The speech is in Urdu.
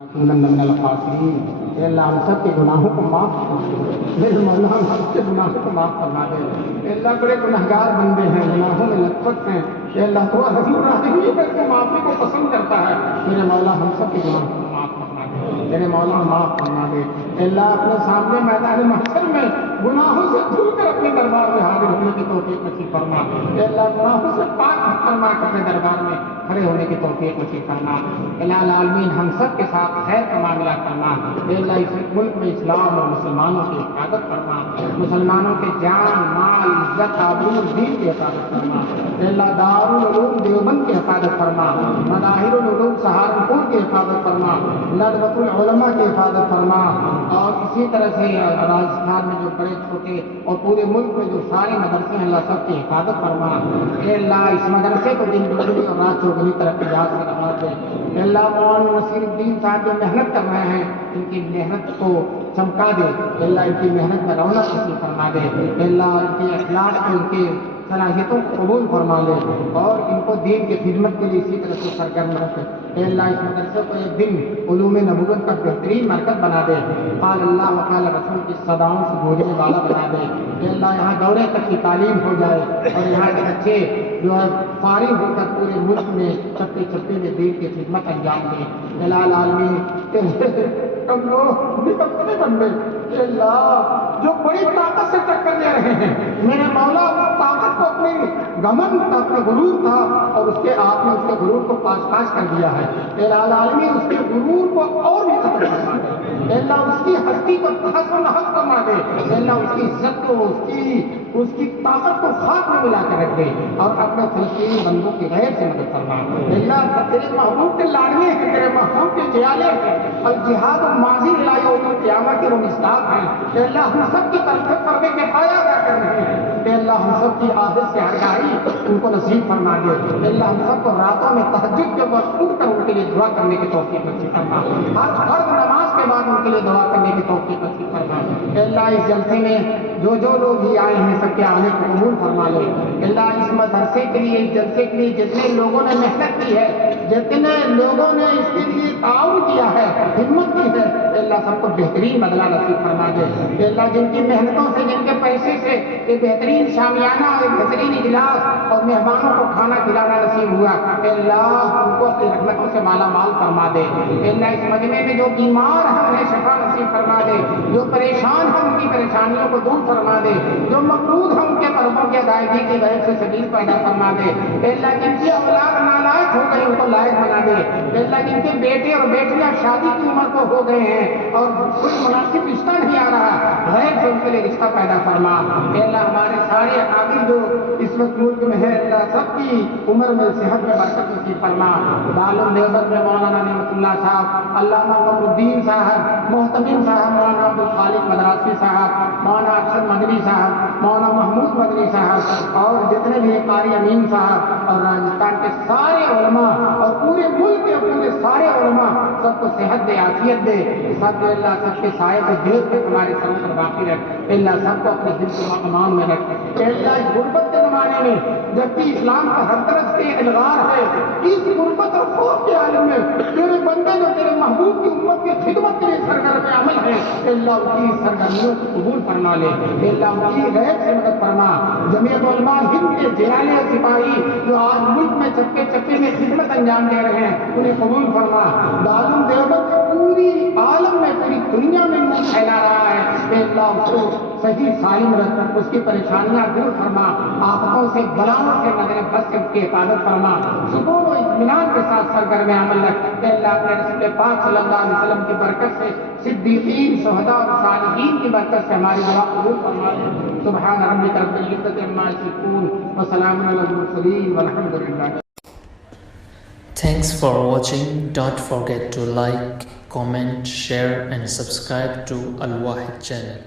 من الخاسرین، اے اللہ ہم سب کے گناہوں کو معاف فرما دے، میرے مولا ہم سب کے گناہوں کو معاف فرما دے، اے اللہ بڑے گنہگار بندے ہیں، گناہوں میں لطفت ہیں، اے اللہ تو رحیم الرحیم ہے، تو معافی کو پسند کرتا ہے، میرے مولا ہم سب کے گناہوں کو معاف فرما دے، میرے مولا معاف فرما دے، اے اللہ اپنے سامنے میدان محشر میں گناہوں سے دھل کر اپنے دربار میں حاضر ہونے کی توفیق نصیب فرما، اے اللہ گناہوں سے پاک فرما کر اپنے دربار میں کھڑے ہونے کی توفیق نصیب فرما، الہ العالمین ہم سب کے ساتھ خیر کا معاملہ فرما، اے اللہ اس ملک میں اسلام اور مسلمانوں کی حفاظت فرما، مسلمانوں کے جان مال عزت آبرو دین کی حفاظت فرما، اے اللہ دارالعلوم دیوبند کی حفاظت فرما، مظاہر العلوم سہارنپور کی حفاظت فرما، ندوۃ العلماء کی حفاظت فرما، اور اسی طرح سے راجستھان میں جو بڑے چھوٹے اور پورے ملک میں جو سارے مدرسے ہیں اللہ سب کی حفاظت فرما، اے اللہ اس مدرسے کو دن دوگنی اور رات چوگنی طرف جہاز سے نواز دے، اے اللہ مولانا نصیر الدین صاحب جو محنت کر رہے ہیں ان کی محنت کو چمکا دے، اے اللہ ان کی محنت میں رونق نصیب فرما دے، اے اللہ ان کے اخلاق کو ان کے صلاحیتوں کو قبول فرما لے اور ان کو دین کی خدمت کے لیے اسی طرح سے سرگرم رکھے، اے اللہ اس مدرسے کو ایک دن علوم نبوت کا بہترین مرکز بنا دے، قال اللہ و قال رسول کی صداؤں سے گونجنے والا بنا دے، اے اللہ یہاں دورے تک کی تعلیم ہو جائے اور یہاں کے بچے جو ہے فارغ ہو کر پورے ملک میں چپے چپے میں دین کی خدمت انجام دیں، الہ العالمین ہم لوگ نکمتے بن گئے، اے اللہ جو بڑی طاقت سے ٹکر دے رہے ہیں، میرے مولا اس طاقت کو اپنے گمن تھا، اپنے غرور تھا اور اس کے آپ نے اس کے غرور کو پاش پاش کر دیا ہے، الہ العالمین اس کے غرور کو اور بھی ختم فرما دے، اے اللہ اس کی ہستی کو تحس و نحس فرما دے، اے اللہ اس کی عزت کو اس کی طاقت کو خاک میں ملا کر رکھ دے اور اپنے فلسطینی بندوں کی غیر سے مدد فرما، اے اللہ تیرے محبوب کے لاڈلے ہیں، تیرے محبوب کے جیالے ہیں، الجہاد الماضی لا یوم القیامہ کے وہ مصداق ہیں، اے اللہ ہم سب کی طرف سے پردے کے پایا ادا کر رہے ہیں، اے اللہ ہم سب کی عادت سے ہرگاہی ان کو نصیب فرما دے، اے اللہ ہم سب کو راتوں میں تہجد کے وقت اٹھ کر ان کے لیے دعا کرنے کی توفیق نصیب فرما، ہر فرض نماز کے بعد ان کے لیے دعا کرنے کی توفیق نصیب فرما، اے اللہ اس جلسے میں جو لوگ بھی آئے ہیں سب کے آنے کو قبول فرما لے، اے اللہ اس مدرسے کے لیے اس جلسے کے لیے جتنے لوگوں نے محنت کی ہے، جتنے لوگوں نے اس کے لیے تعاون کیا ہے، ہمت کی ہے، اے اللہ سب کو بہترین بدلہ نصیب فرما دے، اے اللہ جن کی محنتوں سے جن کے پیسے سے یہ بہترین شامیانہ اور بہترین اجلاس اور مہمانوں کو کھانا کھلانا نصیب ہوا، اے اللہ ان کو اپنی رحمتوں سے مالا مال فرما دے، اے اللہ اس مجمع میں جو بیمار ہیں انہیں شفا نصیب فرما دے، جو پریشان ہیں ان کی پریشانیوں کو دور فرما دے، جو مقروض ہیں ان کے قرضوں کی ادائیگی کی وجہ سے سبیل پیدا فرما دے، اے اللہ جن کی اولاد نالائق ہو گئی ان کو لائق بنا دے، اے اللہ جن کے بیٹے اور بیٹیاں شادی کی عمر کو ہو گئے ہیں اور کوئی مناسب رشتہ نہیں آ رہا، غیر سے ان کے لیے رشتہ پیدا فرما، اے اللہ ہمارے سارے عابد جو اس وقت ملک میں ہے اللہ سب کی عمر میں صحت میں برکت نصیب فرما، دارالعلوم دیوبند میں مولانا نعمت اللہ صاحب، علامہ فخر الدین صاحب، محتمم صاحب، مولانا عبدالخالق مدراسی صاحب، مولانا ارشد مدنی صاحب، مولانا محمود مدنی صاحب اور جتنے بھی قاری امین صاحب اور راجستھان کے سارے علماء اور پورے ملک کے پورے سارے علماء سب کو صحت دے عافیت دے، سب کو اللہ سب کے سائے کو دیکھ کے ہمارے سر پر باقی رکھ، اللہ سب کو اپنے دل کے امان میں رکھ، اللہ اس غربت کے زمانے میں جبکہ اسلام کا ہر طرف سے ادغار ہے، اس غربت اور خوف کے عالم میں تیرے بندے جو تیرے محبوب کی امت کی خدمت کے لیے سرگرم عمل ہے، اللہ ان کی سرگرمیوں کو قبول فرما لے، اللہ ان کی غیب سے مدد فرما، جمعیت علماء ہند کے جیالے اور سپاہی جو آج ملک میں چپے چپے میں خدمت انجام دے رہے ہیں انہیں قبول فرما، دارالعلوم دیوبند پوری عالم میں پوری دنیا میں نور پھیلا رہا ہے، اللہ اس کو صحیح سالم رکھ، اس کی پریشانیاں دور فرما، آفتوں سے بلاؤں سے نظر بس سے اس کی حفاظت فرما، سکون و اطمینان کے ساتھ سرگرم عمل رکھ، اللہ کے رسول پاک صلی اللہ علیہ وسلم کی برکت سے صدیقین شہداء اور صالحین کی برکت سے ہماری دعا قبول فرما لے، سبحان ربک رب العزت عما یصفون وسلام علی المرسلین والحمد للہ. Thanks for watching. Don't forget to like, comment, share and subscribe to Al Wahid channel.